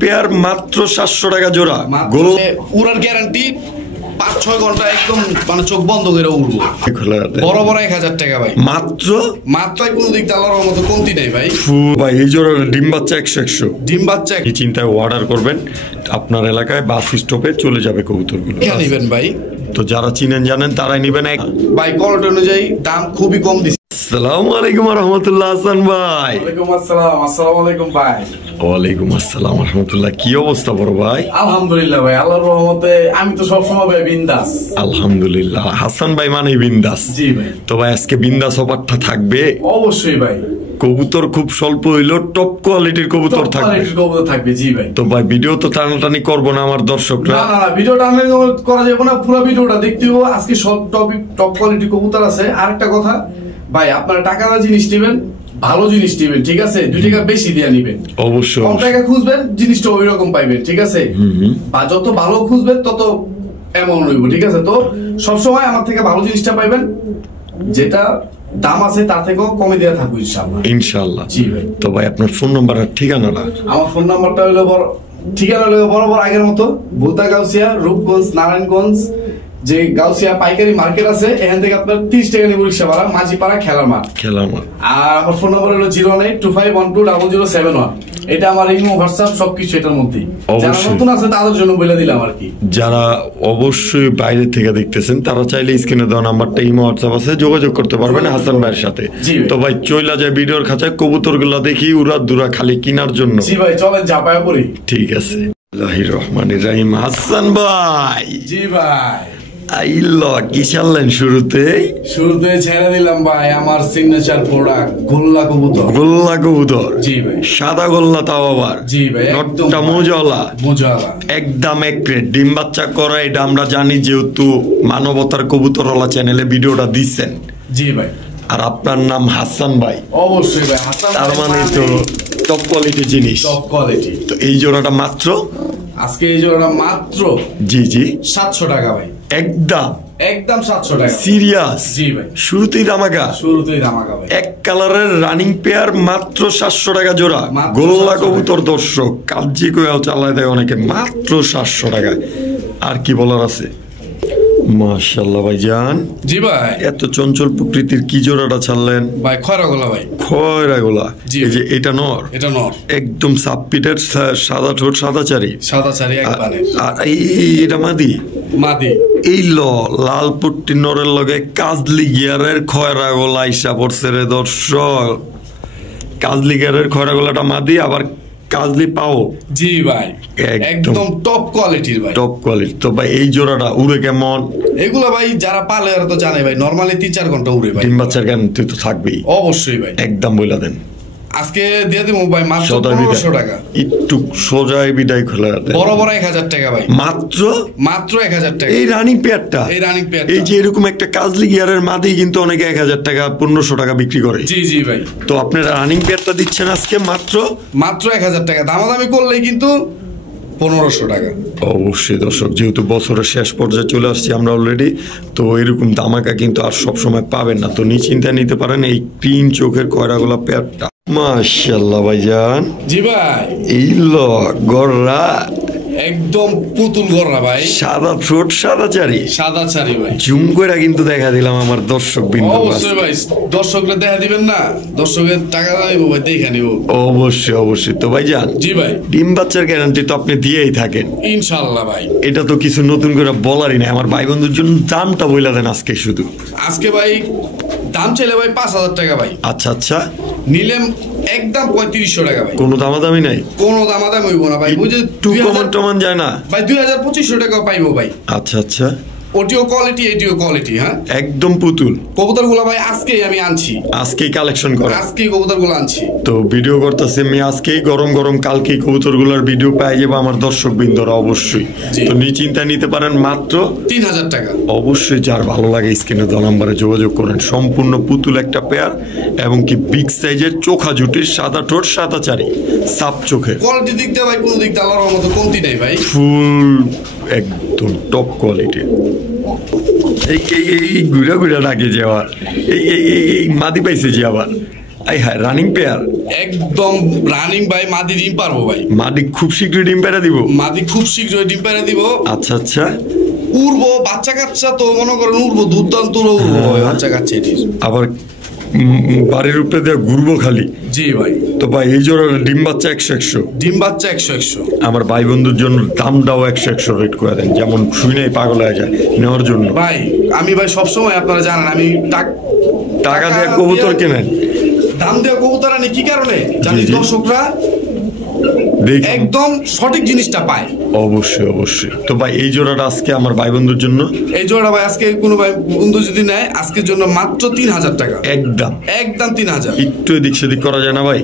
Pair মাত্র 700 টাকা জোড়া। উড়ার গ্যারান্টি 5-6 ঘন্টা একদম মানে চোখ বন্ধ করে উড়বো। বড় বড় 1000 টাকা ভাই মাত্র কোনো দিক আল্লাহর মতো কমতি নেই ভাই। ভাই এই জোড়া ডিম বাচ্চা 100 ডিম বাচ্চা। এই চিন্তায় অর্ডার করবেন, আপনার এলাকায় বাস স্টপে চলে যাবে কবুতরগুলো। কে নেবেন ভাই? তো যারা চিনেন জানেন তারাই নেবেন। ভাই কোয়ালিটি অনুযায়ী দাম খুবই কম দিচ্ছে। আসসালামু আলাইকুম ওয়া রাহমাতুল্লাহ। হাসান ভাই ওয়ালাইকুম আসসালাম। আসসালামু আলাইকুম ভাই। ওয়ালাইকুম আসসালাম ওয়া রাহমাতুল্লাহ। কি অবস্থা বড় ভাই? আলহামদুলিল্লাহ ভাই, আল্লাহর রহমতে আমি তো সব সময় ভাই বিন্দাস। আলহামদুলিল্লাহ। হাসান ভাই মানে বিন্দাস। জি ভাই। তো ভাই আজকে বিন্দাস অফারটা থাকবে অবশ্যই ভাই। কবুতর খুব স্বল্প হইলো, টপ কোয়ালিটির কবুতর থাকবে। জি ভাই। তো ভাই ভিডিও তো টানাটানি করবো না আমার দর্শকরা। না ভিডিও টানাটানি করা যাবে না, পুরো ভিডিওটা দেখতে হবে। আজকে সব টপ কোয়ালিটি কবুতর আছে। আরেকটা কথা ভাই, আপনারা টাকা না জিনিস নেবেন, ভালো জিনিস নেবেন, ঠিক আছে? 2 টাকা বেশি দিয়ে নেবেন। অবশ্যই। কম টাকা খুঁজবেন, জিনিসটা ওই রকম পাইবেন, ঠিক আছে? বা যত ভালো খুঁজবেন তত এমন হইব, ঠিক আছে? তো সবসময় আমার থেকে ভালো জিনিসটা পাইবেন, যেটা দাম আছে তার থেকেও কমে দেওয়া থাকবে ইনশাআল্লাহ। জি ভাই। তো ভাই আপনার ফোন নাম্বার আর ঠিকানাটা? আমার ফোন নাম্বারটা হলো ঠিকানা হলো বরাবর আগের মতো, ভুলতা গাউসিয়া, রূপগঞ্জ, নারায়ণগঞ্জ যে গাউসিয়া পাইকারি মার্কেট আছে, এখান থেকে আপনার 30 টাকা নিব রিক্সা ভাড়া, মাঝিপাড়া খেলার মাঠ। আর আমার ফোন নাম্বার হলো 092512007 এটা আমার ইমো হোয়াটসঅ্যাপ সবকিছু এটার মধ্যে। যারা নতুন আছে তাদের জন্য বলে দিলাম আর কি। যারা অবশ্যই বাইরে থেকে দেখতেছেন তারা চাইলে স্ক্রিনে দেওয়া নাম্বারটা ইমো হোয়াটসঅ্যাপ আছে, যোগাযোগ করতে পারবেন হাসান ভাইয়ের সাথে। তো ভাই চইলা যায় ভিডিওর খাঁচায় কবুতরগুলো দেখি উড়া দুরা খালি কেনার জন্য। জি ভাই চলেন ঝাপায়া পড়ি। ঠিক আছে। বিসমিল্লাহির রহমানির রহিম। হাসান ভাই। জি ভাই। আইলো কি চাললেন? শুরুতে ছেড়ে দিলাম ভাই আমার সিগনেচার প্রোডাক্ট গোল্লা কবুতর। জি ভাই। সাদা গোল্লা, তাও আবার। জি ভাই। নটটা মোজালা একদম এক গ্রেড ডিম বাচ্চা করা। এটা আমরা জানি, যেহেতু মানবতার কবুতরওয়ালা চ্যানেলে ভিডিওটা দিচ্ছেন। জি ভাই। আর আপনার নাম হাসান ভাই। অবশ্যই ভাই, হাসান তার মানে তো টপ কোয়ালিটি জিনিস। Top quality. তো এই জোড়াটা মাত্র আজকে এই জোড়াটা মাত্র জি 700 টাকা ভাই। একদম 700 টাকা। সিরিয়াস? জি ভাই। শুরুতেই ধামাকা ভাই। এক কালারের রানিং পেয়ার মাত্র 700 টাকা জোড়া। গোল্লা কবুতর দর্শক কাজি কয়েও চালায় দেয় অনেকে, মাত্র 700 টাকা। আর কি বলার আছে? মাশাআল্লাহ ভাইজান। জি ভাই। এত চঞ্চল প্রকৃতির কি জোড়াটা ছাড়লেন ভাই? খয়রাগোলা ভাই। খয়রাগোলা। এই যে এটা নর একদম সাবপিটের, সাদা ঠোঁট, সাদা চারি একবারে। আর এটা মাদি। এই লাল পট্টি নরের লগে কাজলি গিয়ারের খয়রাগোলা আইসা পড়ছে রে দর্শক। কাজলি গিয়ারের খয়রাগোলাটা মাদি, আবার কাজলি পাও। জি ভাই। একদম টপ কোয়ালিটির ভাই। Top quality. তো ভাই এই জোড়াটা উড়ে কেমন? এগুলো ভাই যারা পালে এরা তো জানে ভাই, নরমালি 3-4 ঘন্টা উড়ে ভাই। ডিম বাচ্চার গ্যারান্টি তো থাকবেই। অবশ্যই ভাই। একদম বইলা দেন। আজকে দিয়ে দিব ভাই মাত্র 1500 টাকা। একটু সোজাই বিদায় খোলা বড় 1000 টাকা ভাই। মাত্র 1000 টাকা। এই রানিং পেয়ারটা এই যে এরকম একটা কাজলি গিয়ারের মাদি কিন্তু অনেকে 1000 টাকা 1500 টাকা বিক্রি করে। জি ভাই। তো আপনারা রানিং পেয়ারটা দিচ্ছেন আজকে মাত্র 1000 টাকা। দামাদামি করলেই কিন্তু 1500 টাকা। অবশ্যই দর্শক, যেহেতু বছরের শেষ পর্যায়ে চলে আসছি আমরা অলরেডি, তো এরকম দামাকা কিন্তু আর সবসময় পাবেন না। তো নিশ্চিন্তায় নিতে পারেন এই গ্রিন চোখের কয়রাগোলা পেয়ারটা। মাশাআল্লাহ ভাইজান। জি ভাই। এই গররা একদম পুতুল গররা ভাই। সাদা ঠোঁট, সাদা চারি ভাই। জুম করে কিন্তু দেখা দিলাম আমার দর্শক বিন্দু। অবশ্যই ভাই, দর্শকরা দেখা দিবেন না, দর্শকের টাকা দিব ভাই, দেখে নিব। অবশ্যই। তো ভাইজান। জি ভাই। ডিম বাচ্চার গ্যারান্টি তো আপনি দিয়েই থাকেন ইনশাআল্লাহ ভাই। এটা তো কিছু নতুন করে বলারই নাই। আমার ভাই বন্ধুর জন্য দামটা বইলা দেন আজকে শুধু। আজকে ভাই দাম চাইলে ভাই 5000 টাকা ভাই। আচ্ছা। নিলেম একদম 3500 টাকা ভাই। কোনো দামাদামি নাই? কোনো দামাদামি হইব না ভাই। বুঝে টু কমান যায় না ভাই। 2500 টাকা পাইবো ভাই। আচ্ছা। ওটিও কোয়ালিটি, এটিও কোয়ালিটি। হ্যাঁ একদম পুতুল কবুতরগুলো ভাই আজকেই আমি আনছি, আজকেই কালেকশন করা, আজকেই কবুতরগুলো আনছি। তো ভিডিও করতেছি আমি আজকেই, গরম কালকেই কবুতরগুলোর ভিডিও পাই যাবো আমার দর্শক বিন্দুরা অবশ্যই। তো নিশ্চিন্তা নিতে পারেন মাত্র 3000 টাকা। অবশ্যই যার ভালো লাগে স্ক্রিনে দেওয়া নাম্বারে যোগাযোগ করেন। সম্পূর্ণ পুতুল একটা পেয়ার এবং কি বিগ সাইজের চোখা জুটির, সাদা ঠোঁট, সাদা চারি, সাপ চোখে। কোয়ালিটি দিক দিয়ে ভাই কোনো দিক দিয়ে আল্লাহর মতো কমতি নাই ভাই। ফুল একদম টপ কোয়ালিটির। এই ঘুরা ডাকে যে আবার এই মাদি পাইছে যে আবার আই হায় রানিং পেয়ার, একদম রানিং ভাই। মাদি ডিম পারবো ভাই, মাদি খুব শীঘ্রই ডিম পেড়ে দিব, মাদি খুব শীঘ্রই ডিম পেড়ে দিব। আচ্ছা আচ্ছা, উড়বো বাচ্চা কাচ্চা তো মনে করেন, উড়বো দুর্দান্ত উড়বো বাচ্চা কাচ্চা। আবার বাড়ির উপরে দিয়ে ঘুরবো খালি। জি ভাই। তো ভাই এই জোড়ার ডিম বাচ্চা 100 ডিম বাচ্চা 100 আমার ভাই বন্ধুর জন্য দামটাও 100 রেট করে দেন, যেমন শুনেই পাগল হয়ে যায় নেওয়ার জন্য। ভাই আমি ভাই সবসময় আপনারা জানেন আমি টাকা দিয়ে কবুতর কেনেন, দাম দিয়ে কবুতর আনি কি কারণে জানি দর্শকরা একদম সঠিক জিনিসটা পায়। অবশ্যই অবশ্যই। তো ভাই এই জোড়াটা আজকে আমার ভাই বন্ধুর জন্য, এই জোড়া ভাই আজকে কোনো ভাই বন্ধু যদি নেয় আজকের জন্য মাত্র 3000 টাকা, একদম একদম 3000। একটু এদিক সেদিক করা যায় না ভাই?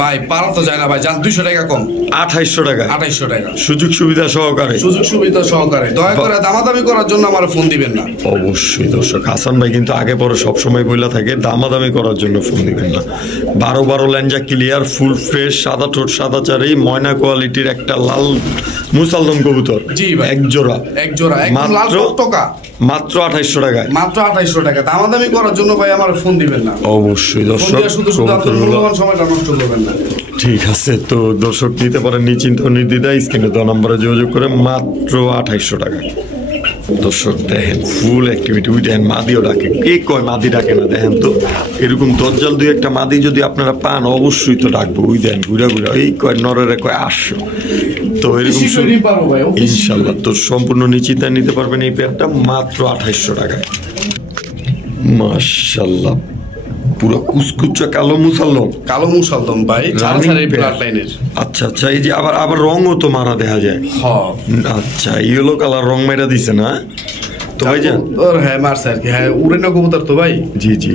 ভাই পারা তো যায় না ভাই, জান 200 টাকা কম, 2800 টাকা, 2800 টাকা সুযোগ সুবিধা সহকারে, সুযোগ সুবিধা সহকারে। দয়া করে দামাদামি করার জন্য আমার ফোন দিবেন না। অবশ্যই দর্শক, হাসান ভাই কিন্তু আগে পরে সবসময় বইলা থাকে দামাদামি করার জন্য ফোন দিবেন না। 12 ল্যাঞ্জা ক্লিয়ার, ফুল ফ্রেশ, সাদা ঠোঁট সাদা চারি, ময়না কোয়ালিটির একটা লাল মুসালদম কবুতর। জি ভাই, এক জোড়া, এক জোড়া একদম লাল টকটকা, মাত্র 2800 টাকায়, মাত্র 2800 টাকা। দামাদামি করার জন্য ভাই আমার ফোন দিবেন না। অবশ্যই দর্শক, শুধু শুধু আপনার মূল্যবান সময়টা নষ্ট করবেন না। ঠিক আছে, তো দর্শক নিতে পারেন নিশ্চিন্ত নির্দ্বিধায়, স্ক্রিনে দেওয়া নম্বরে যোগাযোগ করে মাত্র 2800 টাকা। দর্শক দেখেন ফুল অ্যাক্টিভিটি, ওই দেখেন মাদিও ডাকে, কে কয় মাদি ডাকে না? দেখেন তো এরকম দজ্জাল দুই একটা মাদি যদি আপনারা পান অবশ্যই তো ডাকবো। ওই দেন ঘুরা ঘুরা এই কয় নরের কয় 800। তো এরকম ইনশাল্লাহ তো সম্পূর্ণ নিশ্চিন্তায় নিতে পারবেন এই পেয়ারটা মাত্র 2800 টাকায়। মাশাআল্লাহ, পুরো কুচকুচা কালো মুসালদম, কালো মুসালদম ভাই, ব্লাড লাইনের। আচ্ছা আচ্ছা, এই যে আবার রঙও তো মারা দেখা যায়। আচ্ছা, ইয়েলো কালার রং মেরা দিছে না তো ভাই? জান হ্যাঁ মারছে আর কি, হ্যাঁ উড়ে না কবুতর তো ভাই। জি জি,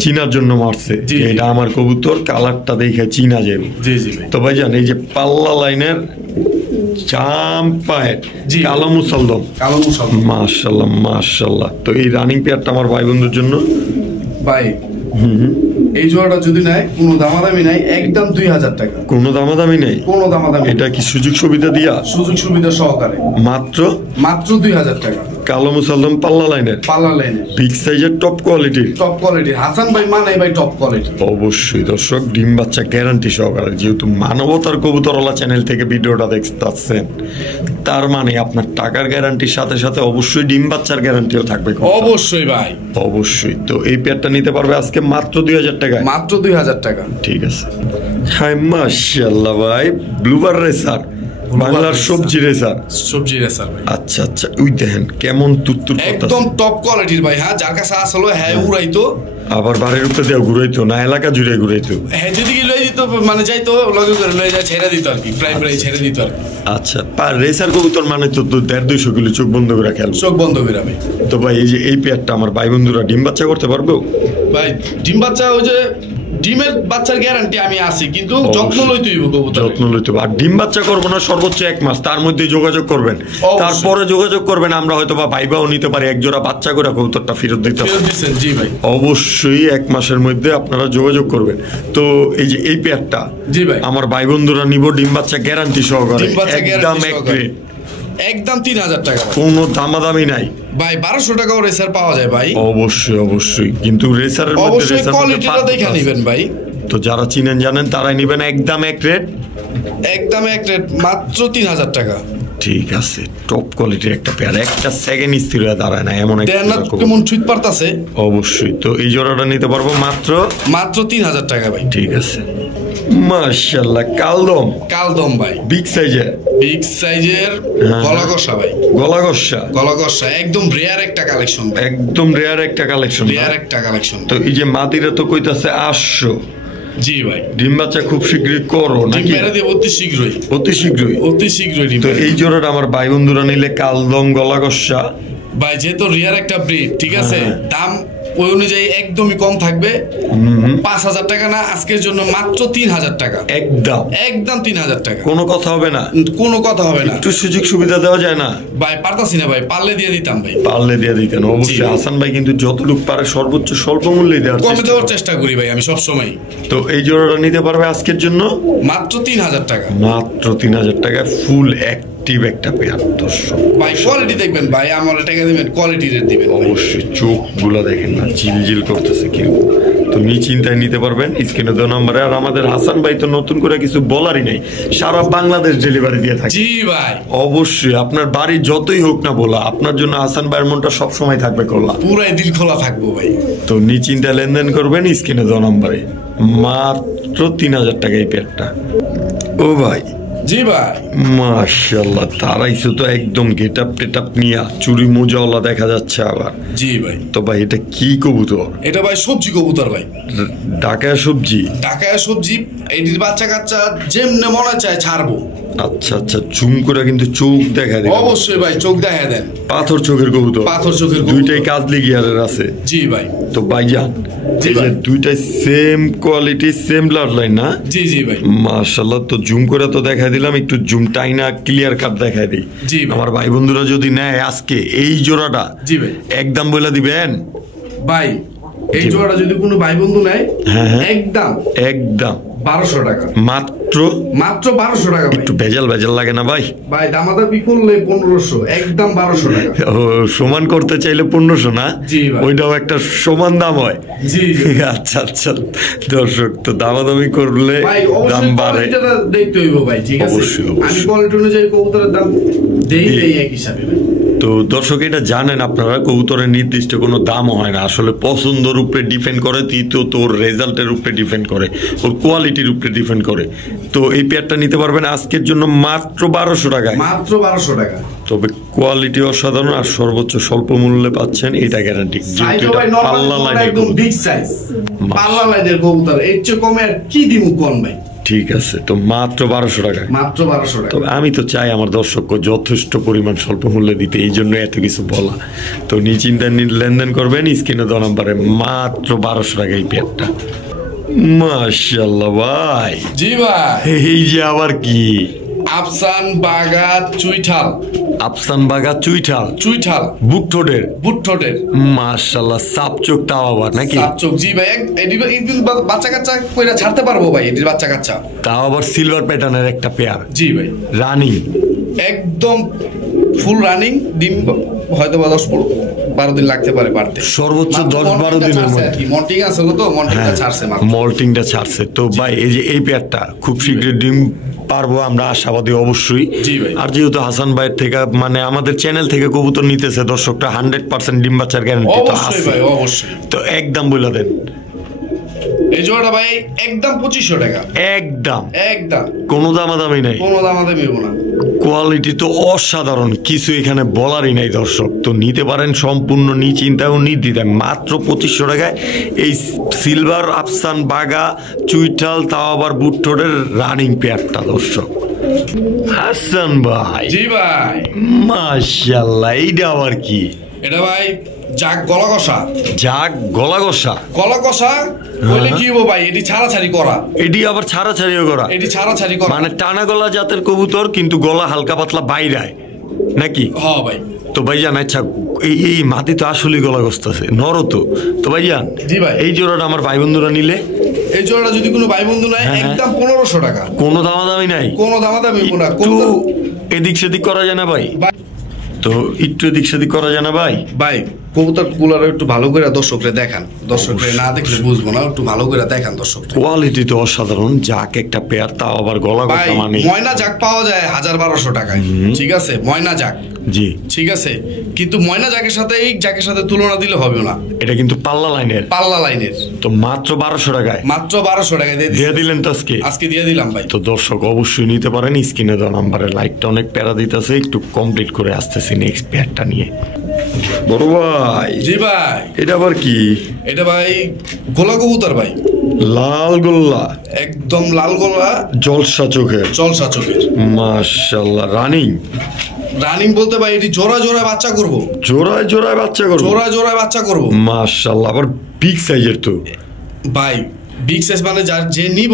চিনার জন্য মারছে, এটা আমার কবুতর, কালারটা দেখে চিনা যাবে। জি জি। তো ভাই জান এই যে পাল্লা লাইনের চাম্পায়ের কালো মুসালদম, কালো মুসালদম, মাশাআল্লাহ মাশাআল্লাহ। তো এই রানিং পেয়ারটা আমার ভাই বন্ধুর জন্য ভাই। এই জোড়াটা যদি নেয় কোনো দামাদামি নাই, একদম 2000 টাকা। কোনো দামাদামি নেই, কোনো দামাদামি। এটা কি সুযোগ সুবিধা দিয়া? সুযোগ সুবিধা সহকারে মাত্র 2000 টাকা। কালো মুসালদম পাল্লা লাইনের, বিগ সাইজের টপ কোয়ালিটির, টপ কোয়ালিটির হাসান ভাই মানে ভাই টপ কোয়ালিটি। অবশ্যই দর্শক, ডিম বাচ্চা গ্যারান্টি সহকারে। যেহেতু মানবতার কবুতরওয়ালা চ্যানেল থেকে ভিডিওটা দেখতেছেন, তার মানে আপনার টাকার গ্যারান্টির সাথে সাথে অবশ্যই ডিম বাচ্চার গ্যারান্টিও থাকবে। অবশ্যই ভাই, অবশ্যই। তো এই পেয়ারটা নিতে পারবে আজকে মাত্র 2000 টাকায়, মাত্র 2000 টাকা। ঠিক আছে। হ্যাঁ মাশাআল্লাহ ভাই, ব্লুবার রেসার, বাংলার সবজি রেসার, সবজি রেসার। আচ্ছা আচ্ছা, ওই দেখেন কেমন তুত্তুর, একদম টপ কোয়ালিটির ভাই। হ্যাঁ, যার কাছে আসলে হ্যাঁ উড়াইতো, আবার বাড়ির উপরে দিয়ে ঘুরাইতো না, এলাকা জুড়ে ঘুরাইতো। হ্যাঁ, যেদিকে লয়ে দিত মানে যাইতো লগে করে লয়ে যায়, ছেড়ে দিত আর কি, প্রায় ছেড়ে দিত আর কি। আচ্ছা, রেসার কবুতর মানে তো 150-200 কিলো চোখ বন্ধ করে খেলবে, চোখ বন্ধ করে ভাই। তো ভাই এই যে এই পেয়ারটা আমার ভাই বন্ধুরা ডিম বাচ্চা করতে পারবো ভাই? ডিম বাচ্চা, ওই যে ডিমের বাচ্চার গ্যারান্টি আমি আছি, কিন্তু যত্ন লইতে হইব কবুতর, যত্ন লইতে হবে। আর ডিম বাচ্চা করবো না সর্বোচ্চ 1 মাস, তার মধ্যে যোগাযোগ করবেন, তারপরে যোগাযোগ করবেন, আমরা হয়তো বা ভাইবাও নিতে পারি, এক জোড়া বাচ্চা করে কবুতরটা ফেরত দিতে হবে। জি ভাই, অবশ্যই 1 মাসের মধ্যে আপনারা যোগাযোগ করবেন। তো এই যে এই পেয়ারটা জি ভাই আমার ভাই বন্ধুরা নিব ডিম বাচ্চা গ্যারান্টি সহকারে, একদম একদম 3000 টাকা, কোনো দামাদামি নাই ভাই। 1200 টাকাও রেসার পাওয়া যায় ভাই। অবশ্যই অবশ্যই, কিন্তু রেসারের মধ্যে অবশ্যই কোয়ালিটিটা দেখে নেবেন ভাই। তো যারা চিনেন জানেন তারাই নেবেন, একদম এক রেট, একদম এক রেট, মাত্র 3000 টাকা। ঠিক আছে, টপ কোয়ালিটির একটা পেয়ার, একটা সেকেন্ড স্থির হয়ে দাঁড়ায় না এমন একটা, কেমন ছুঁত পারতাছে। অবশ্যই, তো এই জোড়াটা নিতে পারবো মাত্র 3000 টাকা ভাই। ঠিক আছে, মাশাআল্লাহ, কালদম ভাই, বিগ সাইজের গলা কষা ভাই, গলা কষা একদম রেয়ার একটা কালেকশন, একদম রেয়ার একটা কালেকশন। তো এই যে মাদিরা তো কইতাছে 800। জি ভাই, ডিম বাচ্চা খুব শীঘ্রই করো নাকি? অতি শীঘ্রই। তো এই জোড়াটা আমার ভাই বন্ধুরা নিলে কালদম গলা কষা ভাই, যেহেতু রিয়ার একটা ব্রিড, ঠিক আছে, দাম ওই অনুযায়ী একদমই কম থাকবে। 5000 টাকা না, আজকের জন্য মাত্র 3000 টাকা, একদম 3000 টাকা। কোনো কথা হবে না, একটু সুযোগ সুবিধা দেওয়া যায় না ভাই? পারতাছি না ভাই, পারলে দিয়ে দিতাম ভাই, দিতেন অবশ্যই। হাসান ভাই কিন্তু যতটুকু পারে সর্বোচ্চ স্বল্প মূল্যে দেওয়ার চেষ্টা করি ভাই আমি সবসময়। তো এই জোড়াটা নিতে পারবে আজকের জন্য মাত্র 3000 টাকা, মাত্র 3000 টাকায় ফুল অ্যাক্টিভ একটা পেয়ার। দর্শক ভাই কোয়ালিটি দেখবেন ভাই, আমার টাকা দিবেন কোয়ালিটি রেট দিবেন অবশ্যই। চোখগুলো দেখেন না, ঝিলঝিল করতেছে কেউ। তো তো নিশ্চিন্তায় নিতে পারবেন স্ক্রিনে দেওয়া নম্বরে। আর আমাদের হাসান ভাই তো নতুন করে কিছু বলারই নেই, সারা বাংলাদেশ ডেলিভারি দিয়ে থাকে। জি ভাই অবশ্যই আপনার বাড়ি যতই হোক না বলা, আপনার জন্য হাসান ভাইয়ের মনটা সবসময় থাকবে খোলা, পুরাই দিল খোলা থাকবো ভাই। তো নিশ্চিন্তায় লেনদেন করবেন স্ক্রিনে দেওয়া নম্বরে। মাত্র 3000 টাকা এই পেয়ারটা। ও ভাই জি ভাই মাশাআল্লাহ, তারাইছো তো একদম গেটআপ টেটআপ নিয়া, চুরি মোজাওয়ালা দেখা যাচ্ছে আবার। জি ভাই। তো ভাই এটা কি কবুতর? এটা ভাই সবজি কবুতর ভাই, ঢাকায় সবজি। ঢাকায় সবজি, এটির বাচ্চা কাচ্চা যেমনে মনে চায় ছাড়বো। আচ্ছা আচ্ছা, জুম করে কিন্তু চোখ দেখা দেন। অবশ্যই ভাই, চোখ দেখা দেন। পাথর চোখের কবুতর, পাথর চোখের দুইটাই কাজলি গিয়ারের আছে। জি ভাই। তো ভাইজান এই যে দুইটাই same quality same blood line না? জি জি ভাই মাশাআল্লাহ। তো জুম করে তো দেখাই দিলাম, একটু জুম টাইনা ক্লিয়ার কাট দেখাই দিই। জি ভাই। আমার ভাই বন্ধুরা যদি নেয় আজকে এই জোড়াটা, জি ভাই, একদম বলে দিবেন ভাই। এই জোড়াটা যদি কোনো ভাই বন্ধু নেয়, একদম একদম 1200 টাকা মাত্র। মাত্র 1200 টাকা। একটু ভেজাল ভেজাল লাগে না ভাই? ভাই দামাদামি করলে 1500, একদম 1200 টাকা। ও সমান করতে চাইলে 1500 না? জি ভাই। ওইটাও একটা সমান দাম হয়। জি আচ্ছা আচ্ছা দর্শক, তো দামাদামি করলে দাম বাড়ে। এটা দেখতে হইব ভাই, ঠিক আছে? আমি কোয়ালিটি অনুযায়ী কবুতরের দাম দেই এক হিসাবে। তো দর্শক এটা জানেন আপনারা, কবুতরের নির্দিষ্ট কোনো দাম হয় না, আসলে পছন্দের উপরে ডিপেন্ড করে, তৃতীয়ত ওর রেজাল্টের উপরে ডিপেন্ড করে, ওর কোয়ালিটির উপরে ডিপেন্ড করে। তো এই পেয়ারটা নিতে পারবেন আজকের জন্য মাত্র 1200 টাকায়। মাত্র 1200 টাকা। তবে কোয়ালিটি অসাধারণ আর সর্বোচ্চ স্বল্প মূল্যে পাচ্ছেন, এটা গ্যারান্টি। পাল্লা লাইন একদম বিগ সাইজ, পাল্লা লাইনের কবুতর, এর চেয়ে কমে আর কি দিমু কোন ভাই? ঠিক আছে, তো মাত্র 1200 টাকা। মাত্র 1200 টাকা। তবে আমি তো চাই আমার দর্শককে যথেষ্ট পরিমাণ স্বল্প মূল্যে দিতে, এই জন্য এত কিছু বলা। তো নিশ্চিন্তায় লেনদেন করবেন স্ক্রিনে দেওয়া নম্বরে। মাত্র 1200 টাকা এই পেয়ারটা। মাশাআল্লাহ ভাই। জি ভাই। এই যে আবার কি? আফসান বাগা চুইঠাল। আফসান বাগা চুইঠাল। চুইঠাল বুটঠোঁটের। বুটঠোঁটের। মাশাআল্লাহ, সাপ চোখ তাও আবার নাকি? সাপ চোখ। জি ভাই। একদিন বাচ্চা কাচ্চা কইরা ছাড়তে পারবো ভাই, এটির বাচ্চা কাচ্চা। তাও আবার সিলভার প্যাটার্নের একটা পেয়ার। জি ভাই। রানিং একদম ফুল রানিং। ডিম হয়তো বা 10-12 দিন লাগতে পারে বাড়তে, সর্বোচ্চ 10-12 দিনের মধ্যে। মল্টিং আছে তো, মল্টিংটা ছাড়ছে মাত্র। মল্টিংটা ছাড়ছে। তো ভাই এই যে এই পেয়ারটা খুব শীঘ্রই ডিম পারবো আমরা আশাবাদী অবশ্যই। আর যেহেতু হাসান ভাইয়ের থেকে মানে আমাদের চ্যানেল থেকে কবুতর নিতেছে দর্শকটা, 100% ডিম বাচ্চার গ্যারান্টি তো আছে ভাই। অবশ্যই। তো একদম বলে দেন এই জোড়াটা ভাই একদম 2500 টাকা। একদম একদম কোনো দামাদামি নাই, কোনো দামাদামি হবো না। কোয়ালিটি তো অসাধারণ, কিছু এখানে বলারই নাই দর্শক। তো নিতে পারেন সম্পূর্ণ নিশ্চিন্তা ও নির্দ্বিধায় মাত্র 2500 টাকায় এই সিলভার আফসান বাগা চুইঠাল, তাও আবার বুটঠোঁটের রানিং পেয়ারটা দর্শক। হাসান ভাই। জি ভাই। মাশাআল্লাহ, এইটা আবার কি? এটা ভাই জাগ গলা কষা। জাগ গলা কষা। গলা কষা বলে কি হবো ভাই? এটি ছাড়াছাড়ি করা। এটি আবার ছাড়াছাড়িও করা? এটি ছাড়াছাড়ি করা, মানে টানা গলা জাতের কবুতর কিন্তু গলা হালকা পাতলা বাইরায় নাকি? হ্যাঁ ভাই। তো ভাইজান আচ্ছা, এই মাটি তো আসলে গলা গস্তাছে নর তো ভাইজান। জি ভাই। এই জোড়াটা আমার ভাই বন্ধুরা নিলে, এই জোড়াটা যদি কোনো ভাই বন্ধু নেয়, একদম 1500 টাকা। কোনো দামাদামি নাই? কোনো দামাদামি না। এদিক সেদিক করা যায় না ভাই? তো একটু এদিক সেদিক করা যায় না ভাই? ভাই কবুতর গুলার একটু ভালো করে দর্শকরে দেখান, দর্শকরে না দেখলে বুঝবো না, একটু ভালো করে দেখান দর্শক। কোয়ালিটি তো অসাধারণ, যাক একটা পেয়ার, তাও আবার গলা গলা মানে। ময়না যাক পাওয়া যায় 1000-1200 টাকায়, ঠিক আছে? ময়না যাক, জি ঠিক আছে, কিন্তু ময়না জাকের সাথে এই জাকের সাথে তুলনা দিলে হবে না। এটা কিন্তু পাল্লা লাইনের। পাল্লা লাইনের। তো মাত্র 1200 টাকায়। মাত্র 1200 টাকায় দিয়ে দিলেন তো আজকে দিয়ে দিলাম ভাই। তো দর্শক অবশ্যই নিতে পারেন স্ক্রিনে দেওয়া নাম্বারে। লাইকটা অনেক প্যারা দিতেছে, একটু কমপ্লিট করে আসতেছি নেক্সট পেয়ারটা নিয়ে। বড় ভাই। জি ভাই। এটা আবার কি? এটা ভাই গোলা কবুতর ভাই। লাল গোল্লা। একদম লাল গোল্লা, জলসা চোখের। জলসা চোখের। মাশাআল্লাহ। রানিং। রানিং বলতে ভাই এটি জোড়া জোড়ায় বাচ্চা করবো। জোড়ায় জোড়ায় বাচ্চা করবো? জোড়ায় জোড়ায় বাচ্চা করবো। মাশাআল্লাহ, আবার বিগ সাইজের তো ভাই। বিগ সাইজ মানে যার যে নিব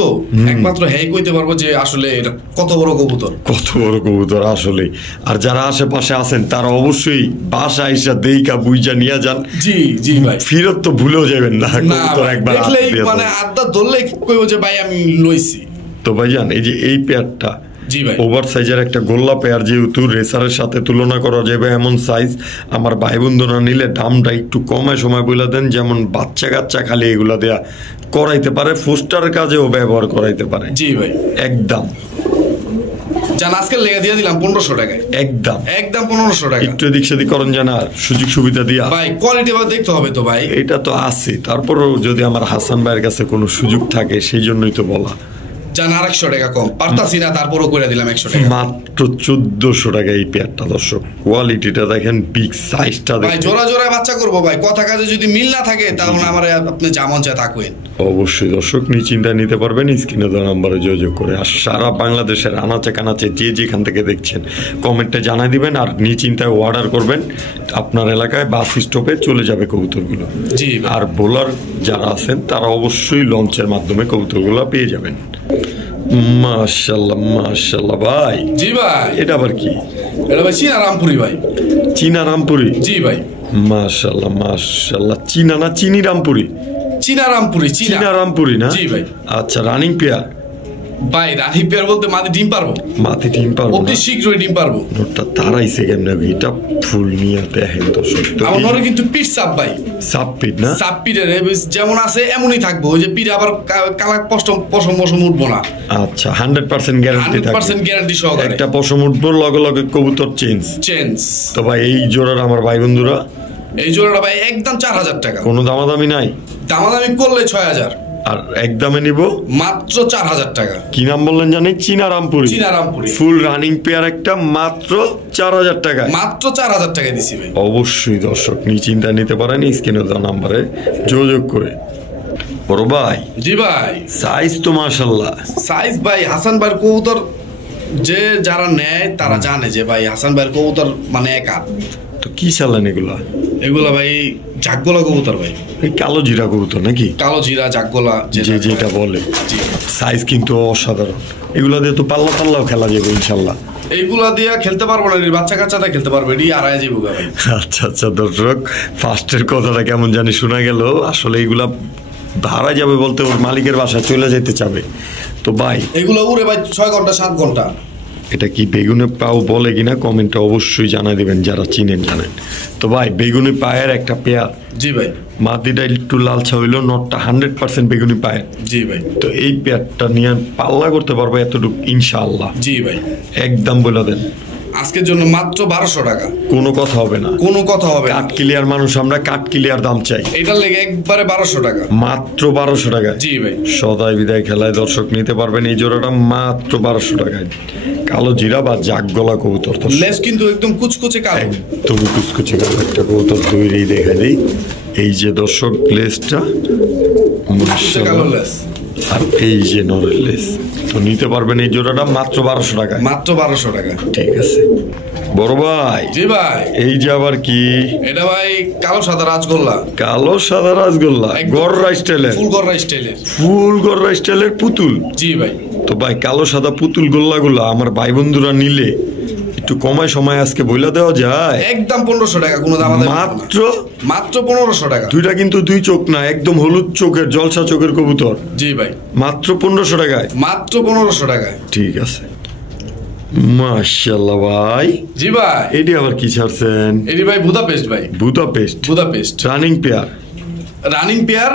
একমাত্র হ্যাঁ কইতে পারবো যে আসলে এটা কত বড় কবুতর। কত বড় কবুতর আসলে। আর যারা আশেপাশে আছেন তারা অবশ্যই বাসা আইসা দেইকা বুইজা নিয়ে যান। জি জি ভাই। ফিরত তো ভুলেও যাবেন না, কবুতর একবার দেখলেই মানে আড্ডা ধরলেই কইবো যে ভাই আমি লইছি। তো ভাইজান এই যে এই পেয়ারটা জি ভাই ওভার সাইজের একটা গোল্লা পেয়ার, যেহেতু রেসারের সাথে তুলনা করা যাবে এমন সাইজ, আমার ভাই বন্ধুরা নিলে দামটা একটু কমে সময় বলে দেন, যেমন বাচ্চা কাচ্চা খালি এগুলা দেয়া করাইতে পারে, পোস্টার কাজেও ব্যবহার করাইতে পারে। জি ভাই একদম জান আজকে লেগে দিয়ে দিলাম 1500 টাকায়, একদম 1500 টাকা। একটু এদিক সেদিক করেন জানা, সুযোগ সুবিধা দিয়া ভাই কোয়ালিটি আবার দেখতে হবে তো ভাই। এটা তো আছে, তারপরও যদি আমার হাসান ভাইয়ের কাছে কোনো সুযোগ থাকে সেই জন্যই তো বলা। জান 100 টাকা কম পারতাছি না, তারপরও করে দিলাম 100 টাকা। মাত্র 1400 টাকা এই পেয়ারটা। দর্শক কোয়ালিটিটা দেখেন, বিগ সাইজটা ভাই দেখেন। জোড়া জোড়া বাচ্চা করবো ভাই, কথা কাজে যদি মিল না থাকে তাহলে আমার আপনি যেমন চায় থাকবেন। অবশ্যই দর্শক নিশ্চিন্তায় নিতে পারবেন স্ক্রিনে দেওয়া নাম্বারে যোগাযোগ করে। আর সারা বাংলাদেশের আনাচে কানাচে যে যেখান থেকে দেখছেন কমেন্টে জানাই দিবেন, আর নিশ্চিন্তায় অর্ডার করবেন। আপনার এলাকায় বাস স্টপে চলে যাবে কবুতরগুলো। জি আর বোলার যারা আছেন তারা অবশ্যই লঞ্চের মাধ্যমে কবুতরগুলো পেয়ে যাবেন। মাশাআল্লাহ মাশাআল্লাহ ভাই। জি ভাই এটা আবার কি? এটা ভাই চীনা রামপুরি ভাই। চীনা রামপুরি? জি ভাই মাশাআল্লাহ মাশাআল্লাহ। চীনা না চিনি রামপুরি? চীনা রামপুরি। চীনা রামপুরি না? জি ভাই। আচ্ছা রানিং পেয়ার? ভাই রানিং পেয়ার বলতে মাঝে ডিম পারবো, মাতে ডিম পারবো অতি শীঘ্রই ডিম পারবো। নোটটা তারাইছে কেমনে? এটা ফুল নিয়ে দেখেন দর্শক। আমার নরে কিন্তু পিট সাপ ভাই, সাপ পিট না? সাপ পিটের যেমন আছে এমনই থাকবো, ওই যে পিট আবার কালা পশম উঠবো না। আচ্ছা 100% গ্যারান্টি থাকে? 100% গ্যারান্টি সহকারে। একটা পশম উঠবো লগে লগে কবুতর চেঞ্জ। তো ভাই এই জোড়ার আমার ভাই বন্ধুরা, এই জোড়াটা ভাই একদম 4000 টাকা। কোনো দামাদামি নাই? দামাদামি করলে 6000। আর একদমে নিব মাত্র 4000 টাকা। কি নাম বললেন জানি? চীনা রামপুরি। চীনা রামপুরি ফুল রানিং পেয়ার একটা, মাত্র 4000 টাকা। মাত্র 4000 টাকা দিছি ভাই। অবশ্যই দর্শক নিশ্চিন্তা নিতে পারেন স্ক্রিনে দেওয়া নাম্বারে যোগাযোগ করে। বড় ভাই। জি ভাই। সাইজ তো মাশাআল্লাহ। সাইজ ভাই হাসান ভাইয়ের কবুতর যে যারা নেয় তারা জানে যে ভাই হাসান ভাইয়ের কবুতর মানে একা। তো কি চালান এগুলা? এগুলা ভাই জাগগোলা কবুতর ভাই। এই কালো জিরা কবুতর নাকি? কালো জিরা জাগগোলা যেটা বলে। সাইজ কিন্তু অসাধারণ। এগুলা দিয়ে তো পাল্লা পাল্লাও খেলা যাবে ইনশাল্লাহ। এইগুলা দিয়ে খেলতে পারবো না, বাচ্চা কাচ্চাটা খেলতে পারবে, এটি আড়াই যাবো ভাই। আচ্ছা আচ্ছা দর্শক, ফার্স্টের কথাটা কেমন জানি শোনা গেল, আসলে এগুলা ভাড়া যাবে বলতে ওর মালিকের বাসায় চলে যেতে চাবে। তো ভাই এগুলো উড়ে ভাই 6 ঘন্টা 7 ঘন্টা। এটা কি বেগুনে পাও বলে কিনা কমেন্টে অবশ্যই জানা দিবেন যারা চিনেন জানেন। তো ভাই বেগুনি পায়ের একটা পেয়ার। জি ভাই। মাটিটা একটু লালচা হইলো, নটটা 100% বেগুনি পায়ের। জি ভাই। তো এই পেয়ারটা নিয়ে পাল্লা করতে পারবো এতটুকু ইনশাআল্লাহ? জি ভাই। একদম বলে দেন। আজকের জন্য মাত্র 1200 টাকা। কোনো কথা হবে না? কোনো কথা হবে না। কাট ক্লিয়ার মানুষ আমরা, কাট ক্লিয়ার দাম চাই। এটার লেগে একবারে 1200 টাকা। মাত্র 1200 টাকায়? জি ভাই। সদাই বিদায় খেলায় দর্শক নিতে পারবেন এই জোড়াটা মাত্র 1200 টাকায়। কালো জিরা বা জাগগলা কবুতর। লেজ কিন্তু একদম কুচকুচে কালো। একদম কুচকুচে কালো একটা কবুতর তৈরি দেখা দেই। এই যে দর্শক লেজটা কালো লেজ, আর এই যে নরের লেজ। তো নিতে পারবেন এই জোড়াটা মাত্র 1200 টাকায়। মাত্র 1200 টাকা। ঠিক আছে বড় ভাই। জি ভাই। এই যে আবার কি? এটা ভাই কালো সাদা রাজগোল্লা। কালো সাদা রাজগোল্লা গররা স্টাইলের? ফুল গররা স্টাইলের। ফুল গররা স্টাইলের পুতুল? জি ভাই। তো ভাই কালো সাদা পুতুল গোল্লাগুলো আমার ভাই বন্ধুরা নিলে একটু কমায় সময় আজকে বইলা দেওয়া যায়? একদম 1500 টাকা। কোনো দাম মাত্র? মাত্র 1500 টাকা। দুইটা কিন্তু দুই চোখ না, একদম হলুদ চোখের জলসা চোখের কবুতর। জি ভাই। মাত্র 1500 টাকায়? মাত্র 1500 টাকায়। ঠিক আছে মাশাআল্লাহ ভাই। জি ভাই। এটি আবার কি ছাড়ছেন? এটি ভাই বুদাপেস্ট ভাই। Budapest? Budapest running pair? Running pair